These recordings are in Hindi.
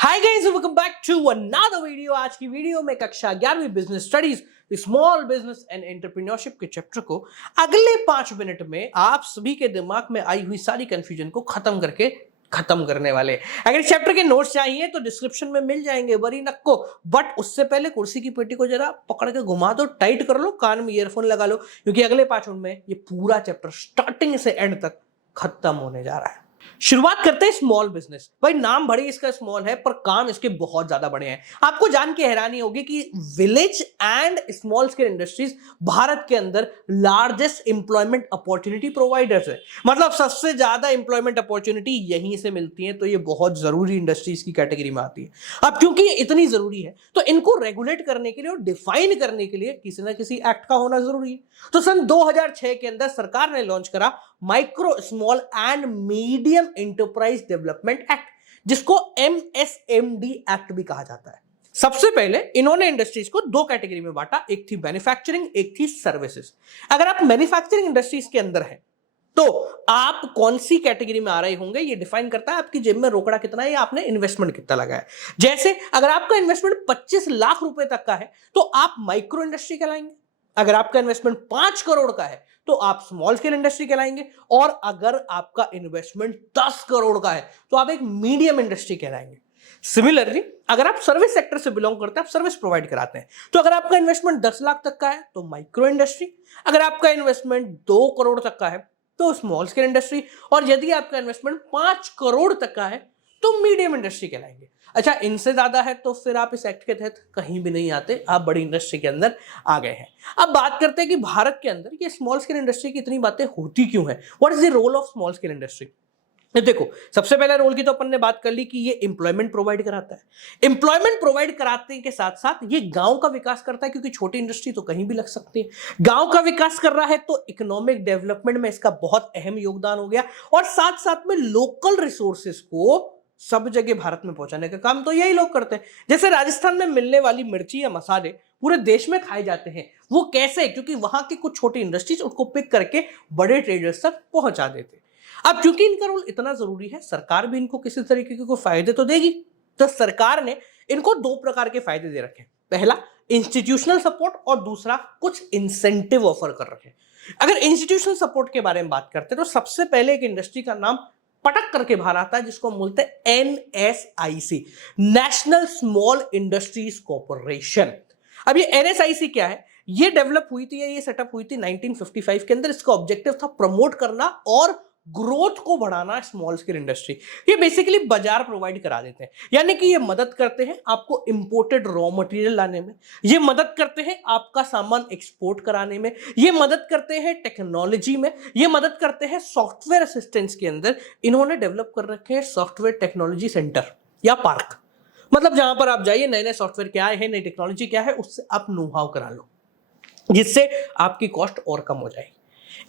Hi guys, welcome back to another video. आज की वीडियो में कक्षा 11वीं business studies small business and entrepreneurship के चैप्टर को अगले 5 मिनट में आप सभी के दिमाग में आई हुई सारी कंफ्यूजन को खत्म करने वाले। अगर इस चैप्टर के नोट्स चाहिए तो डिस्क्रिप्शन में मिल जाएंगे, वरी नक्को। बट उससे पहले कुर्सी की पेटी को जरा पकड़ के घुमा दो, टाइट कर लो, कान में ईयरफोन लगा लो, क्योंकि अगले 5 मिनट में ये पूरा चैप्टर स्टार्टिंग से एंड तक खत्म होने जा रहा है। शुरुआत करते हैं स्मॉल बिजनेस। भाई नाम भले इसका स्मॉल है पर काम इसके बहुत ज्यादा बड़े हैं। आपको जान के हैरानी होगी कि village and small scale industries Bharat के अंदर लार्जेस्ट इंप्लॉयमेंट अपॉर्चुनिटी प्रोवाइडर्स है। मतलब सबसे ज्यादा इंप्लॉयमेंट अपॉर्चुनिटी यहीं से मिलती है, तो ये बहुत जरूरी इंडस्ट्रीज की कैटेगरी में आती है। अब क्योंकि ये इतनी जरूरी है तो इनको रेगुलेट करने के लिए और डिफाइन करने के लिए किसी ना किसी एक्ट का होना जरूरी है। तो सन 2006 के अंदर सरकार ने लॉन्च करा micro small and medium enterprise development act, जिसको MSMD एक्ट भी कहा जाता है। सबसे पहले इन्होंने इंडस्ट्रीज को दो कैटेगरी में बांटा, एक थी मैन्युफैक्चरिंग, एक थी सर्विसेज। अगर आप मैन्युफैक्चरिंग इंडस्ट्रीज के अंदर हैं तो आप कौन सी कैटेगरी में आ रहे होंगे ये डिफाइन करता है आपकी जेब में रोकड़ा कितना है या आपने इन्वेस्टमेंट कितना लगाया। जैसे अगर आपका इन्वेस्टमेंट 25 लाख रुपए तक का है तो आप माइक्रो इंडस्ट्री कहलाएंगे। अगर आपका इन्वेस्टमेंट 5 करोड़ का है तो आप स्मॉल स्केल इंडस्ट्री कहलाएंगे। और अगर आपका इन्वेस्टमेंट 10 करोड़ का है तो आप एक मीडियम इंडस्ट्री कहलाएंगे। सिमिलरली अगर आप सर्विस सेक्टर से बिलोंग करते हैं, आप सर्विस प्रोवाइड कराते हैं, तो अगर आपका इन्वेस्टमेंट 10 लाख तक का है तो माइक्रो इंडस्ट्री। अगर आपका इन्वेस्टमेंट 2 करोड़ तक का है तो स्मॉल स्केल इंडस्ट्री। और यदि आपका इन्वेस्टमेंट 5 करोड़ तक का है तो मीडियम इंडस्ट्री कहलाएंगे। अच्छा, इनसे ज्यादा है तो फिर आप इस एक्ट के तहत कहीं भी नहीं आते, आप बड़ी इंडस्ट्री के अंदर आ गए हैं। अब बात करते हैं कि भारत के अंदर ये स्मॉल स्केल इंडस्ट्री की इतनी बातें होती क्यों है। What is the role of small scale industry. देखो, सबसे पहले रोल की तो अपन ने बात कर ली कि ये एम्प्लॉयमेंट प्रोवाइड कराता है। एम्प्लॉयमेंट प्रोवाइड कराने के साथ साथ ये गांव का विकास करता है, क्योंकि छोटी इंडस्ट्री तो कहीं भी लग सकती है। गांव का विकास कर रहा है तो इकोनॉमिक डेवलपमेंट में इसका बहुत अहम योगदान हो गया। और साथ साथ में लोकल रिसोर्सेस को सब जगह भारत में पहुंचाने का काम तो यही लोग करते हैं। जैसे राजस्थान में मिलने वाली मिर्ची या मसाले पूरे देश में खाए जाते हैं, वो कैसे? क्योंकि वहां की कुछ छोटी इंडस्ट्रीज उसको पिक करके बड़े ट्रेडर्स तक पहुंचा देते हैं। अब क्योंकि इनका रोल इतना जरूरी है, सरकार भी इनको किसी तरीके के कोई फायदे तो देगी। तो सरकार ने इनको दो प्रकार के फायदे दे रखे हैं। पहला इंस्टीट्यूशनल सपोर्ट और दूसरा कुछ इंसेंटिव ऑफर कर रखे हैं। अगर इंस्टीट्यूशनल सपोर्ट के बारे में बात करते हैं तो सबसे पहले एक इंडस्ट्री का नाम पटक करके बाहर आता है, जिसको हम बोलते हैं NSIC, national small industries corporation. अब ये NSIC क्या है? ये डेवलप हुई थी, ये सेटअप हुई थी 1955 के अंदर। इसका ऑब्जेक्टिव था प्रमोट करना और ग्रोथ को बढ़ाना स्मॉल स्केल इंडस्ट्री। ये बेसिकली बाजार प्रोवाइड करा देते हैं, यानी कि ये मदद करते हैं आपको इंपोर्टेड रॉ मटेरियल लाने में, ये मदद करते हैं आपका सामान एक्सपोर्ट कराने में, ये मदद करते हैं टेक्नोलॉजी में, ये मदद करते हैं सॉफ्टवेयर असिस्टेंस के अंदर। इन्होंने डेवलप कर रखे हैं सॉफ्टवेयर टेक्नोलॉजी सेंटर या पार्क। मतलब जहां पर आप जाइए, नए नए सॉफ्टवेयर क्या है, नई टेक्नोलॉजी क्या है, उससे आप नो हाउ करा लो, जिससे आपकी कॉस्ट और कम हो जाएगी।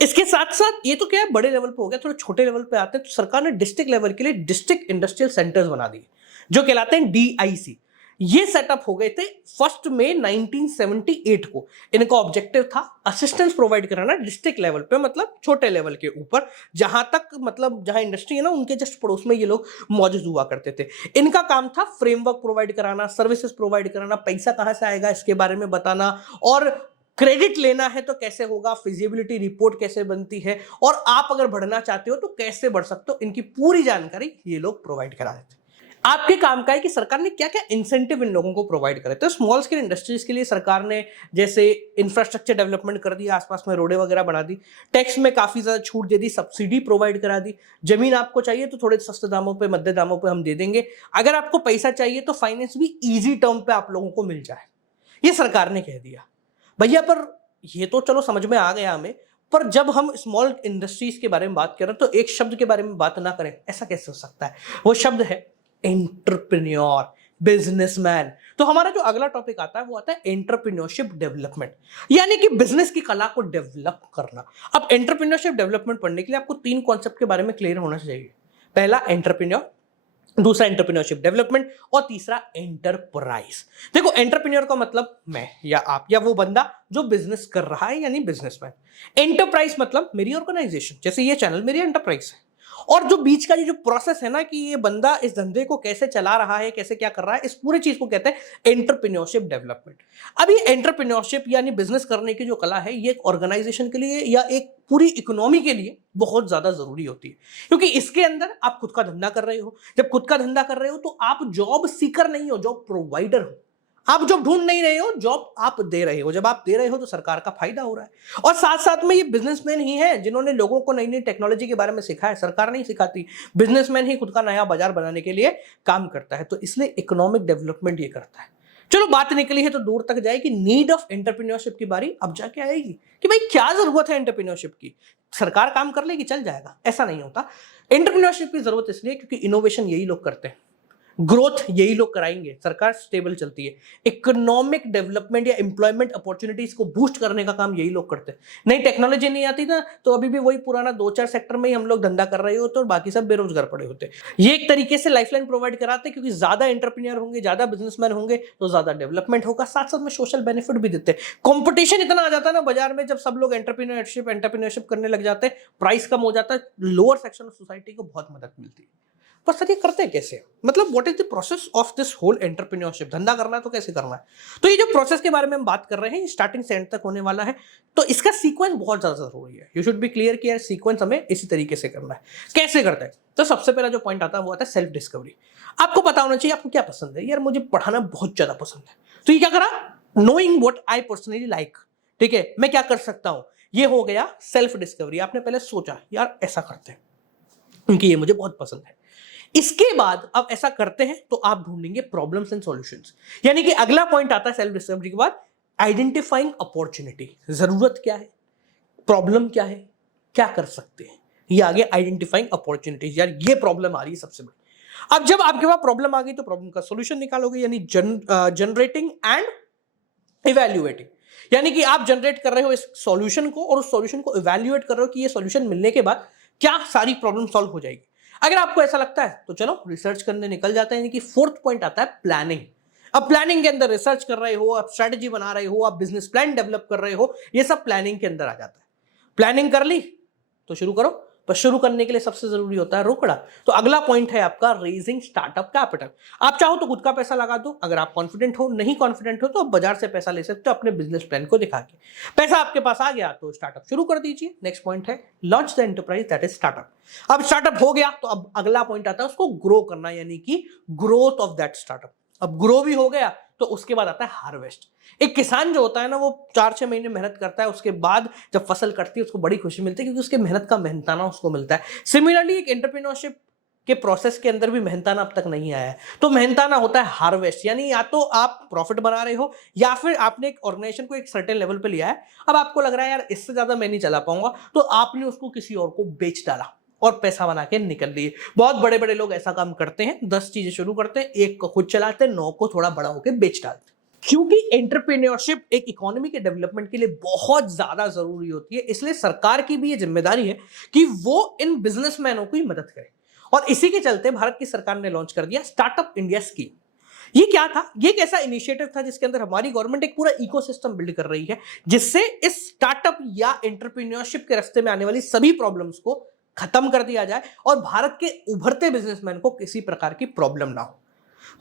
इसके साथ साथ ये तो क्या है, बड़े लेवल पे हो गया। थोड़े छोटे लेवल पे आते हैं तो सरकार ने डिस्ट्रिक्ट लेवल के लिए डिस्ट्रिक्ट इंडस्ट्रियल सेंटर्स बना दिए, जो कहलाते हैं DIC। ये सेटअप हो गए थे 1 मई 1978 को। इनका ऑब्जेक्टिव था असिस्टेंस प्रोवाइड कराना डिस्ट्रिक्ट लेवल पे, मतलब छोटे लेवल के ऊपर, जहां तक मतलब जहां इंडस्ट्री है ना उनके जस्ट पड़ोस में ये लोग मौजूद हुआ करते थे। इनका काम था फ्रेमवर्क प्रोवाइड कराना, सर्विसेज प्रोवाइड कराना, पैसा कहां से आएगा इसके बारे में बताना, और क्रेडिट लेना है तो कैसे होगा, फिजिबिलिटी रिपोर्ट कैसे बनती है, और आप अगर बढ़ना चाहते हो तो कैसे बढ़ सकते हो, इनकी पूरी जानकारी ये लोग प्रोवाइड करा देते हैं। आपके काम का है कि सरकार ने क्या क्या इंसेंटिव इन लोगों को प्रोवाइड करे। तो स्मॉल स्केल इंडस्ट्रीज के लिए सरकार ने जैसे इंफ्रास्ट्रक्चर डेवलपमेंट कर दिया, आसपास में रोडें वगैरह बना दी, टैक्स में काफी ज्यादा छूट दे दी, सब्सिडी प्रोवाइड करा दी। जमीन आपको चाहिए तो थोड़े सस्ते दामों पे, मध्य दामों पे हम दे देंगे। अगर आपको पैसा चाहिए तो फाइनेंस भी इजी टर्म पे आप लोगों को मिल जाए, ये सरकार ने कह दिया भैया। पर ये तो चलो समझ में आ गया हमें, पर जब हम स्मॉल इंडस्ट्रीज के बारे में बात करें तो एक शब्द के बारे में बात ना करें, ऐसा कैसे हो सकता है? वो शब्द है एंटरप्रेन्योर, बिजनेसमैन। तो हमारा जो अगला टॉपिक आता है वो आता है एंटरप्रेन्योरशिप डेवलपमेंट, यानी कि बिजनेस की कला को डेवलप करना। अब एंटरप्रेन्योरशिप डेवलपमेंट पढ़ने के लिए आपको 3 कॉन्सेप्ट के बारे में क्लियर होना चाहिए। पहला एंटरप्रेन्योर, दूसरा एंटरप्रेन्योरशिप डेवलपमेंट, और तीसरा एंटरप्राइज। देखो, एंटरप्रेन्योर का मतलब मैं या आप या वो बंदा जो बिजनेस कर रहा है, यानी बिजनेसमैन। एंटरप्राइज मतलब मेरी ऑर्गेनाइजेशन, जैसे ये चैनल मेरी एंटरप्राइज है। और जो बीच का ये जो प्रोसेस है ना कि ये बंदा इस धंधे को कैसे चला रहा है, कैसे क्या कर रहा है, इस पूरी चीज को कहते हैं एंटरप्रेन्योरशिप डेवलपमेंट। अब ये एंटरप्रेन्योरशिप यानी बिजनेस करने की जो कला है, ये एक ऑर्गेनाइजेशन के लिए या एक पूरी इकोनॉमी के लिए बहुत ज्यादा जरूरी होती है, क्योंकि इसके अंदर आप खुद का धंधा कर रहे हो। जब खुद का धंधा कर रहे हो तो आप जॉब सीकर नहीं हो, जॉब प्रोवाइडर हो। आप जॉब ढूंढ नहीं रहे हो, जॉब आप दे रहे हो। जब आप दे रहे हो तो सरकार का फायदा हो रहा है। और साथ साथ में ये बिजनेसमैन ही है जिन्होंने लोगों को नई नई टेक्नोलॉजी के बारे में सिखाया, सरकार नहीं सिखाती। बिजनेसमैन ही खुद का नया बाजार बनाने के लिए काम करता है, तो इसलिए इकोनॉमिक डेवलपमेंट ये करता है। चलो बात निकली है तो दूर तक जाएगी, नीड ऑफ एंटरप्रेन्योरशिप की बारी अब जाके आएगी कि भाई क्या जरूरत है एंटरप्रेन्योरशिप की। सरकार काम कर लेगी, चल जाएगा, ऐसा नहीं होता। एंटरप्रेन्योरशिप की जरूरत इसलिए क्योंकि इनोवेशन यही लोग करते हैं, ग्रोथ यही लोग कराएंगे, सरकार स्टेबल चलती है। इकोनॉमिक डेवलपमेंट या एम्प्लॉयमेंट अपॉर्चुनिटीज को बूस्ट करने का काम यही लोग करते हैं। नई टेक्नोलॉजी नहीं आती ना तो अभी भी वही पुराना 2-4 सेक्टर में ही हम लोग धंधा कर रहे होते और बाकी सब बेरोजगार पड़े होते। ये एक तरीके से लाइफलाइन प्रोवाइड कराते हैं, क्योंकि ज्यादा एंटरप्रेन्योर होंगे, ज्यादा बिजनेसमैन होंगे तो ज्यादा डेवलपमेंट होगा, साथ साथ में सोशल बेनिफिट भी देते हैं। कॉम्पिटिशन इतना आ जाता है ना बाजार में, जब सब लोग एंटरप्रेन्योरशिप करने लग जाते हैं, प्राइस कम हो जाता है, लोअर सेक्शन ऑफ सोसाइटी को बहुत मदद मिलती है। पर सर ये करते हैं कैसे, मतलब what is the process of this whole entrepreneurship. धंधा करना है तो कैसे करना है, तो ये जो प्रोसेस के बारे में हम बात कर रहे हैं स्टार्टिंग से एंड तक होने वाला है, तो इसका सीक्वेंस बहुत ज्यादा जरूरी है। यू शुड बी क्लियर कि यार सीक्वेंस हमें इसी तरीके से करना है। कैसे करते हैं, तो सबसे पहला जो पॉइंट आता है वो आता है सेल्फ डिस्कवरी। आपको पता होना चाहिए आपको क्या पसंद है। यार मुझे पढ़ाना बहुत ज्यादा पसंद है, तो ये क्या करा, knowing what I personally like. ठीक है, मैं क्या कर सकता हूं, ये हो गया सेल्फ डिस्कवरी। आपने पहले सोचा यार ऐसा करते हैं क्योंकि ये मुझे बहुत पसंद है। इसके बाद अब ऐसा करते हैं तो आप ढूंढेंगे प्रॉब्लम्स एंड सॉल्यूशंस, यानी कि अगला पॉइंट आता है सेल्फ डिस्कवरी के बाद आइडेंटिफाइंग अपॉर्चुनिटी। जरूरत क्या है, प्रॉब्लम क्या है, क्या कर सकते हैं, ये आगे आइडेंटिफाइंग अपॉर्चुनिटीज। यार ये प्रॉब्लम आ रही है सबसे बड़ी। अब जब आपके पास प्रॉब्लम आ गई तो प्रॉब्लम का सॉल्यूशन निकालोगे, यानी जनरेटिंग एंड इवैल्यूएटिंग। यानी कि आप जनरेट कर रहे हो इस सॉल्यूशन को और उस सॉल्यूशन को इवैल्यूएट कर रहे हो कि ये सॉल्यूशन मिलने के बाद क्या सारी प्रॉब्लम सॉल्व हो जाएगी। अगर आपको ऐसा लगता है तो चलो रिसर्च करने निकल जाता है। यानी कि फोर्थ पॉइंट आता है प्लानिंग। अब प्लानिंग के अंदर रिसर्च कर रहे हो, आप स्ट्रेटजी बना रहे हो, आप बिजनेस प्लान डेवलप कर रहे हो, ये सब प्लानिंग के अंदर आ जाता है। प्लानिंग कर ली तो शुरू करो, पर शुरू करने के लिए सबसे जरूरी होता है रोकड़ा। तो अगला पॉइंट है आपका रेजिंग स्टार्टअप कैपिटल। आप चाहो तो खुद का पैसा लगा दो, अगर आप कॉन्फिडेंट हो, नहीं कॉन्फिडेंट हो तो आप बाजार से पैसा ले सकते हो अपने बिजनेस प्लान को दिखा के। पैसा आपके पास आ गया तो स्टार्टअप शुरू कर दीजिए। नेक्स्ट पॉइंट है launch the enterprise, that is startup. अब स्टार्टअप हो गया तो अब अगला पॉइंट आता है उसको ग्रो करना, यानी कि ग्रोथ ऑफ दैट स्टार्टअप। अब ग्रो भी हो गया तो उसके बाद आता है हार्वेस्ट। एक किसान जो होता है ना वो 4-6 महीने मेहनत करता है, उसके बाद जब फसल कटती है उसको बड़ी खुशी मिलती है क्योंकि उसके मेहनत का मेहनताना उसको मिलता है। सिमिलरली एक एंटरप्रेन्योरशिप के प्रोसेस के अंदर भी मेहनताना अब तक नहीं आया है, तो मेहनताना होता है हार्वेस्ट। यानी या तो आप प्रॉफिट बना रहे हो या फिर आपने एक ऑर्गेनाइजेशन को एक सर्टेन लेवल पे लिया है, अब आपको लग रहा है यार इससे ज्यादा मैं नहीं चला पाऊंगा, तो आपने उसको किसी और को बेच डाला और पैसा बना के निकल लिए। बहुत बड़े बड़े लोग ऐसा काम करते हैं, 10 चीजें शुरू करते हैं, एक को खुद चलाते हैं, 9 को थोड़ा बड़ा होकर बेच डालते हैं। क्योंकि एंटरप्रेन्योरशिप एक इकोनॉमी के डेवलपमेंट के लिए बहुत ज्यादा जरूरी होती है, इसलिए सरकार की भी ये जिम्मेदारी है कि वो इन बिजनेसमैनों की मदद करे। और इसी के चलते भारत की सरकार ने लॉन्च कर दिया स्टार्टअप इंडिया स्कीम। ये क्या था, ये एक ऐसा इनिशिएटिव था जिसके अंदर हमारी गवर्नमेंट एक पूरा इकोसिस्टम बिल्ड कर रही है, जिससे इस स्टार्टअप या एंटरप्रेन्योरशिप के रास्ते में आने वाली सभी प्रॉब्लम्स को खत्म कर दिया जाए और भारत के उभरते बिजनेसमैन को किसी प्रकार की प्रॉब्लम ना हो।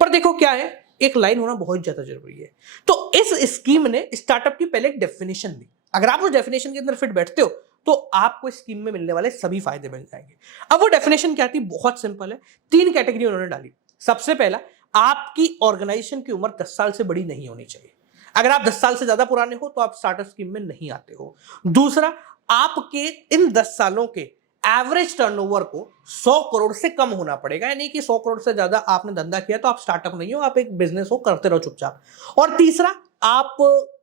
पर देखो क्या है, एक लाइन होना बहुत ज्यादा जरूरी है। तो इस स्कीम ने स्टार्टअप की पहले एक डेफिनेशन दी। अगर आप उस डेफिनेशन के अंदर फिट बैठते हो तो आपको स्कीम में मिलने वाले सभी फायदे मिल जाएंगे। अब वो डेफिनेशन क्या थी, बहुत सिंपल है। 3 कैटेगरी उन्होंने डाली। सबसे पहला, आपकी ऑर्गेनाइजेशन की उम्र 10 साल से बड़ी नहीं होनी चाहिए। अगर आप 10 साल से ज्यादा पुराने हो तो आप स्टार्टअप स्कीम में नहीं आते हो। दूसरा, आपके इन 10 सालों के एवरेज टर्नओवर को 100 करोड़ से कम होना पड़ेगा, यानी कि 100 करोड़ से ज्यादा आपने धंधा किया तो आप स्टार्टअप नहीं हो, आप एक बिजनेस हो, करते रहो चुपचाप। और तीसरा, आप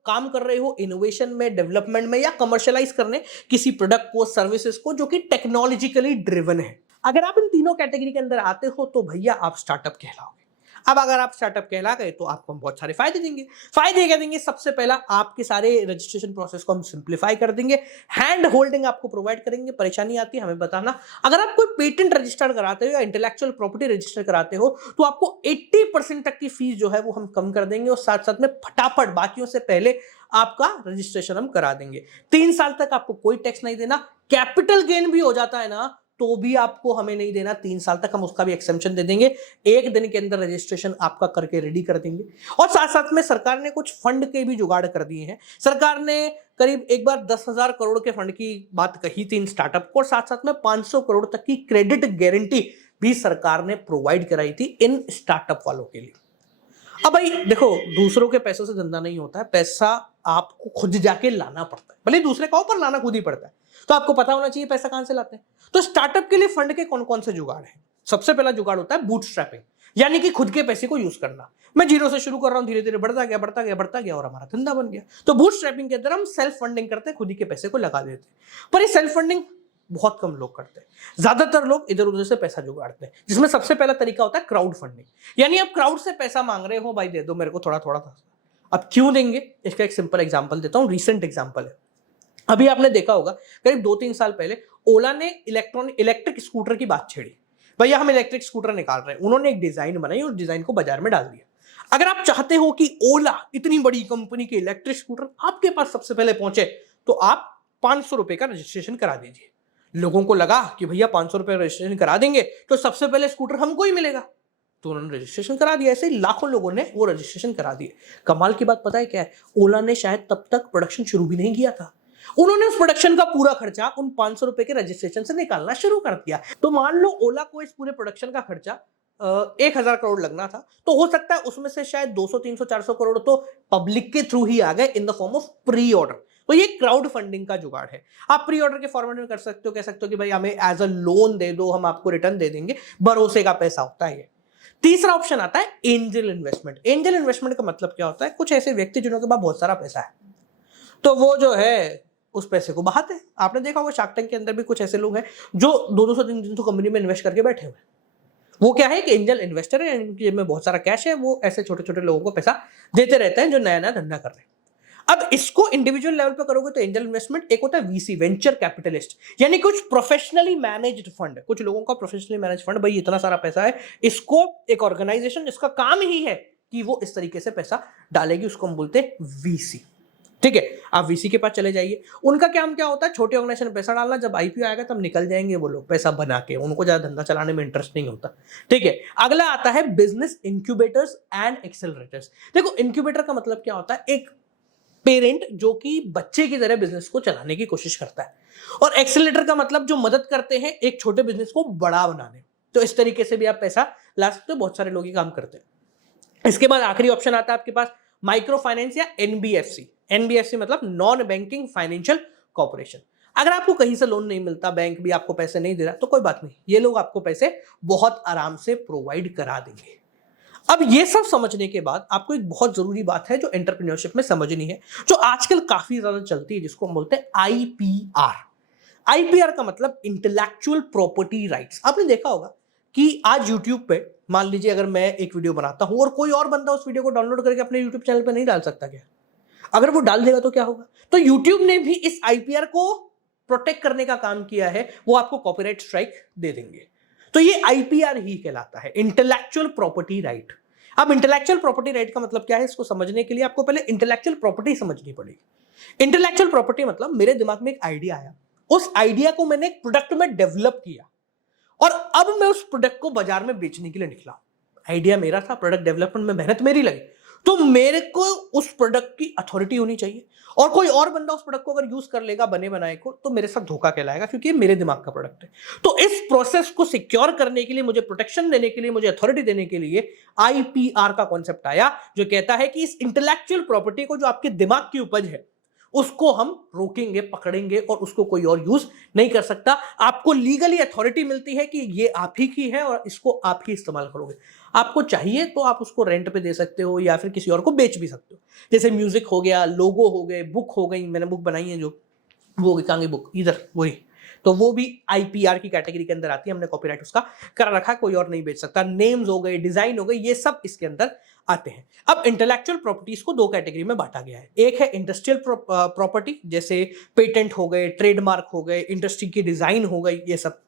काम कर रहे हो इनोवेशन में, डेवलपमेंट में या कमर्शियलाइज करने किसी प्रोडक्ट को, सर्विसेज को जो कि टेक्नोलॉजिकली ड्रिवन है। अगर आप इन तीनों कैटेगरी के अंदर आते हो तो भैया आप स्टार्टअप कहलाओगे। अब अगर आप स्टार्टअप कहला गए तो आपको हम बहुत सारे फायदे देंगे। फायदे क्या देंगे, सबसे पहला आपके सारे रजिस्ट्रेशन प्रोसेस को हम सिंप्लीफाई कर देंगे, हैंड होल्डिंग आपको प्रोवाइड करेंगे। परेशानी आती है हमें बताना। अगर आप कोई पेटेंट रजिस्टर कराते हो या इंटेलेक्चुअल प्रॉपर्टी रजिस्टर कराते हो तो आपको 80% तक की फीस जो है वो हम कम कर देंगे और साथ साथ में फटाफट बाकियों से पहले आपका रजिस्ट्रेशन हम करा देंगे। 3 साल तक आपको कोई टैक्स नहीं देना। कैपिटल गेन भी हो जाता है ना तो भी आपको हमें नहीं देना, 3 साल तक हम उसका भी एक्सेम्पशन दे देंगे, 1 दिन के अंदर रजिस्ट्रेशन आपका करके रेडी कर देंगे। और साथ साथ में सरकार ने कुछ फंड के भी जुगाड़ कर दिए हैं। सरकार ने करीब एक बार 10,000 करोड़ के फंड की बात कही थी इन स्टार्टअप को, और साथ साथ में 500 करोड़ तक की क्रेडिट गारंटी भी सरकार ने प्रोवाइड कराई थी इन स्टार्टअप वालों के लिए। अब भाई देखो, दूसरों के पैसों से धंधा नहीं होता है, पैसा आपको खुद जाके लाना पड़ता है, भले दूसरे का पर लाना खुद ही पड़ता है। तो आपको पता होना चाहिए पैसा कहां से लाते हैं। तो स्टार्टअप के लिए फंड के कौन कौन से जुगाड़ हैं? सबसे पहला जुगाड़ होता है बूटस्ट्रैपिंग, यानी कि खुद के पैसे को यूज करना। मैं जीरो से शुरू कर रहा हूं, धीरे धीरे बढ़ता गया बढ़ता गया बढ़ता गया और हमारा धंधा बन गया। तो बूटस्ट्रैपिंग के अंदर हम सेल्फ फंडिंग करते हैं, खुद ही के पैसे को लगा देते हैं। पर ये सेल्फ फंडिंग बहुत कम लोग करते हैं, ज्यादातर लोग इधर उधर से पैसा जुगाड़ते हैं, जिसमें सबसे पहला तरीका होता है क्राउड फंडिंग। यानी आप क्राउड से पैसा मांग रहे हो, भाई दे दो मेरे को थोड़ा थोड़ा था। अब क्यों देंगे, इसका एक सिंपल एग्जांपल देता हूं, रीसेंट एग्जांपल है। अभी आपने देखा होगा करीब 2-3 साल पहले ओला ने इलेक्ट्रिक स्कूटर की बात छेड़ी। भैया हम इलेक्ट्रिक स्कूटर निकाल रहे हैं, उन्होंने एक डिजाइन बनाई और डिजाइन को बाजार में डाल दिया। अगर आप चाहते हो कि ओला इतनी बड़ी कंपनी के इलेक्ट्रिक स्कूटर आपके पास सबसे पहले पहुंचे, तो आप 500 रुपए का रजिस्ट्रेशन करा दीजिए। लोगों को लगा कि भैया 500 रुपए रजिस्ट्रेशन करा देंगे तो सबसे पहले स्कूटर हमको ही मिलेगा, तो उन्होंने रजिस्ट्रेशन करा दिया। ऐसे ही लाखों लोगों ने वो रजिस्ट्रेशन करा दिए। कमाल की बात पता है क्या है? ओला ने शायद तब तक प्रोडक्शन शुरू भी नहीं किया था, उन्होंने उस प्रोडक्शन का पूरा खर्चा उन 500 रुपए के रजिस्ट्रेशन से निकालना शुरू कर दिया। तो मान लो ओला को इस पूरे प्रोडक्शन का खर्चा 1000 करोड़ लगना था, तो हो सकता है उसमें से शायद 200 300 400 करोड़ तो पब्लिक के थ्रू ही आ गए in the form of pre order. तो ये क्राउड फंडिंग का जुगाड़ है। आप प्री ऑर्डर के फॉर्मेट में कर सकते हो, कह सकते हो कि भाई हमें एज अ लोन दे दो, हम आपको रिटर्न दे देंगे, भरोसे का पैसा होता है ये। तीसरा ऑप्शन आता है एंजल इन्वेस्टमेंट। एंजल इन्वेस्टमेंट का मतलब क्या होता है? कुछ ऐसे व्यक्ति जिनके पास बहुत सारा पैसा है, तो वो जो है उस पैसे को बहाते हैं। आपने देखा होगा शार्क टैंक के अंदर भी कुछ ऐसे लोग हैं जो 200 300 कंपनी में इन्वेस्ट करके बैठे हुए हैं। वो क्या है कि एंजल इन्वेस्टर है, इनके जेब में बहुत सारा कैश है, वो ऐसे छोटे छोटे लोगों को पैसा देते रहते हैं जो नया नया धंधा कर रहे हैं। अब इसको इंडिविजुअल लेवल पे करोगे तो एंजल इन्वेस्टमेंट, एक होता है वीसी, वेंचर कैपिटलिस्ट, यानी कुछ प्रोफेशनली मैनेज्ड फंड, कुछ लोगों का प्रोफेशनली मैनेज फंड, भाई इतना सारा पैसा है, इसको एक ऑर्गेनाइजेशन जिसका काम ही है कि वो इस तरीके से पैसा डालेगी, उसको हम बोलते हैं वीसी। ठीक है, आप वीसी के पास चले जाइए। उनका काम क्या होता है? छोटे ऑर्गेनाइजेशन में पैसा डालना, जब आईपीओ आएगा तब निकल जाएंगे वो लोग पैसा बना के, उनको ज्यादा धंधा चलाने में इंटरेस्ट नहीं होता। ठीक है, अगला आता है बिजनेस इंक्यूबेटर्स एंड एक्सेलरेटर्स। देखो, इंक्यूबेटर का मतलब क्या होता है? एक पेरेंट जो कि बच्चे की तरह बिजनेस को चलाने की कोशिश करता है, और एक्सेलरेटर का मतलब जो मदद करते हैं एक छोटे बिजनेस को बड़ा बनाने। तो इस तरीके से भी आप पैसा ला सकते हो, बहुत सारे लोग ही काम करते हैं। इसके बाद आखिरी ऑप्शन आता है आपके पास माइक्रो फाइनेंस या एनबीएफसी। एनबीएफसी मतलब नॉन बैंकिंग फाइनेंशियल कॉर्पोरेशन। अगर आपको कहीं से लोन नहीं मिलता, बैंक भी आपको पैसे नहीं दे रहा, तो कोई बात नहीं, ये लोग आपको पैसे बहुत आराम से प्रोवाइड करा देंगे। अब ये सब समझने के बाद आपको एक बहुत जरूरी बात है जो एंटरप्रेन्योरशिप में समझनी है, जो आजकल काफी ज्यादा चलती है, जिसको हम बोलते हैं आईपीआर। आईपीआर का मतलब इंटेलेक्चुअल प्रॉपर्टी राइट्स। आपने देखा होगा कि आज यूट्यूब पे मान लीजिए अगर मैं एक वीडियो बनाता हूं और कोई और बंदा उस वीडियो को डाउनलोड करके अपने यूट्यूब चैनल पे नहीं डाल सकता क्या? अगर वो डाल देगा तो क्या होगा? तो यूट्यूब ने भी इस आईपीआर को प्रोटेक्ट करने का काम किया है, वो आपको कॉपीराइट स्ट्राइक दे देंगे। तो ये आईपीआर ही कहलाता है, इंटेलेक्चुअल प्रॉपर्टी राइट। अब इंटेलेक्चुअल प्रॉपर्टी राइट का मतलब क्या है, इसको समझने के लिए आपको पहले इंटेलेक्चुअल प्रॉपर्टी समझनी पड़ेगी। इंटेलेक्चुअल प्रॉपर्टी मतलब मेरे दिमाग में एक आइडिया आया, उस आइडिया को मैंने एक प्रोडक्ट में डेवलप किया और अब मैं उस प्रोडक्ट को बाजार में बेचने के लिए निकला। आइडिया मेरा था, प्रोडक्ट डेवलपमेंट में मेहनत मेरी लगी, तो मेरे को उस प्रोडक्ट की अथॉरिटी होनी चाहिए, और कोई और बंदा उस प्रोडक्ट को अगर यूज कर लेगा बने बनाए को, तो मेरे साथ धोखा कहलाएगा, क्योंकि ये मेरे दिमाग का प्रोडक्ट है। तो इस प्रोसेस को सिक्योर करने के लिए, मुझे प्रोटेक्शन देने के लिए, मुझे अथॉरिटी देने के लिए आईपीआर का कॉन्सेप्ट आया, जो कहता है कि इस इंटेलेक्चुअल प्रॉपर्टी को, जो आपके दिमाग की उपज है, उसको हम रोकेंगे, पकड़ेंगे और उसको कोई और यूज नहीं कर सकता। आपको लीगली अथॉरिटी मिलती है कि ये आप ही की है और इसको आप ही इस्तेमाल करोगे। आपको चाहिए तो आप उसको रेंट पे दे सकते हो या फिर किसी और को बेच भी सकते हो। जैसे म्यूजिक हो गया, लोगो हो गए, बुक हो गई, मैंने बुक बनाई है जो, वो कहां बुक, इधर वही, तो वो भी आईपीआर की कैटेगरी के अंदर आती है, हमने कॉपीराइट उसका करा रखा है, कोई और नहीं बेच सकता। नेम्स हो गए, डिजाइन हो गए, ये सब इसके अंदर आते हैं। अब इंटेलेक्चुअल प्रॉपर्टीज को दो कैटेगरी में बांटा गया है। एक है इंडस्ट्रियल प्रॉपर्टी, जैसे पेटेंट हो गए, ट्रेडमार्क हो गए, इंडस्ट्री की डिजाइन हो गई, ये सब।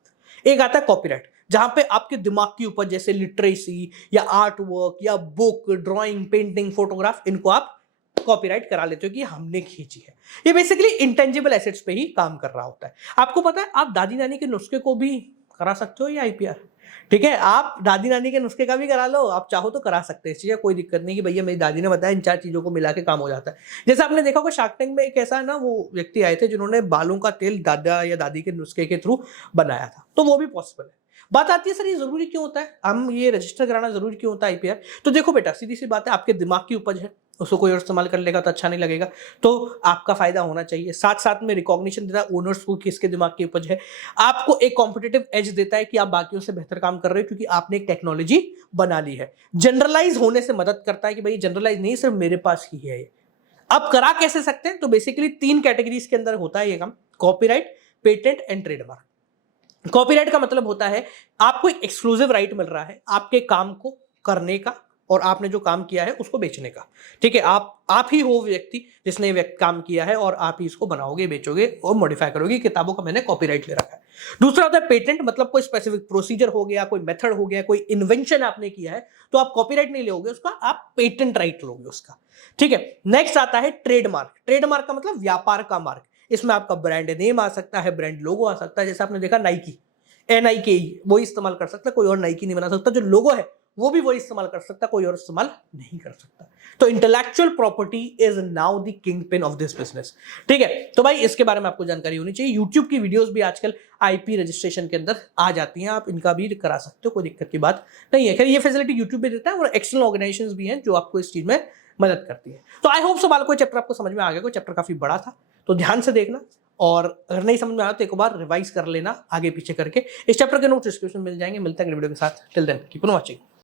एक आता है कॉपीराइट, जहां पे आपके दिमाग की उपज जैसे लिटरेसी या आर्ट वर्क या बुक, ड्राइंग, पेंटिंग, फोटोग्राफ, इनको आप कॉपीराइट करा लेते हो कि हमने खींची है। ये बेसिकली इंटेंजिबल एसेट्स पे ही काम कर रहा होता है। आपको पता है, आप दादी नानी के नुस्खे को भी करा सकते हो ये आईपीआर। ठीक है, आप दादी नानी के नुस्खे का भी करा लो, आप चाहो तो करा सकते हैं, इस चीज़ का कोई दिक्कत नहीं कि भैया मेरी दादी ने बताया इन 4 चीज़ों को मिला के काम हो जाता है। जैसे आपने देखा होगा शार्क टैंक में एक ऐसा ना वो व्यक्ति आए थे जिन्होंने बालों का तेल दादा या दादी के नुस्खे के थ्रू बनाया था, तो वो भी पॉसिबल है। बात आती है सर ये ज़रूरी क्यों होता है? हम ये रजिस्टर कराना ज़रूरी क्यों होता है आईपीआर? तो देखो बेटा सीधी-सी बात है, आपके दिमाग की उपज है, उसको कोई और इस्तेमाल कर लेगा तो अच्छा नहीं लगेगा, तो आपका फ़ायदा होना चाहिए। साथ-साथ में रिकॉग्निशन देता है ओनर्स को कि इसके दिमाग की उपज है। आपको एक कॉम्पिटिटिव एज देता है कि आप बाकियों से बेहतर काम कर रहे हो क्योंकि आपने एक टेक्नोलॉजी बना ली है। जनरलाइज़ होने से मदद करता है कि भई जनरलाइज़ नहीं सिर्फ मेरे पास ही है ये। अब करा कैसे सकते हैं? तो बेसिकली 3 कैटेगरीज़ के अंदर होता है ये काम, copyright, patent and trademark. Copyright का मतलब होता है आपको एक एक्सक्लूसिव राइट मिल रहा है आपके काम को करने का और आपने जो काम किया है उसको बेचने का। ठीक है, आप ही हो व्यक्ति जिसने ये काम किया है और आप ही इसको बनाओगे, बेचोगे और मॉडिफाई करोगे। किताबों का मैंने कॉपीराइट ले रखा है। दूसरा होता है पेटेंट, मतलब कोई स्पेसिफिक प्रोसीजर हो गया, कोई मेथड हो गया, कोई इन्वेंशन आपने किया है, तो आप कॉपीराइट नहीं लोगे उसका, आप पेटेंट राइट लोगे उसका। ठीक है, नेक्स्ट आता है ट्रेडमार्क। ट्रेडमार्क का मतलब व्यापार का मार्क। इसमें आपका ब्रांड नेम आ सकता है, ब्रांड लोगो आ सकता है। जैसे आपने देखा नाइकी, NIKE वही इस्तेमाल कर सकता है, कोई और नाइकी नहीं बना सकता। जो लोगो है वो भी वही इस्तेमाल कर सकता है, कोई और इस्तेमाल नहीं कर सकता। तो intellectual property is now the king pin of this business. ठीक है, तो भाई इसके बारे में आपको जानकारी होनी चाहिए। यूट्यूब की वीडियोस भी आजकल आईपी रजिस्ट्रेशन के अंदर आ जाती हैं, आप इनका भी करा सकते हो, कोई दिक्कत की बात नहीं है। खैर ये फैसिलिटी यूट्यूब पे देता है और एक्सटर्नल ऑर्गेनाइजेशंस भी हैं जो आपको इस चीज में मदद करती है। तो आई होप सो बाल कोई चैप्टर आपको समझ में आ गया। कोई चैप्टर काफी बड़ा था तो ध्यान से देखना, और अगर नहीं समझ में आया तो एक बार रिवाइज कर लेना आगे पीछे करके। इस चैप्टर के नोट्स डिस्क्रिप्शन मिल जाएंगे। मिलते हैं अगले वीडियो के साथ। Till then keep on watching.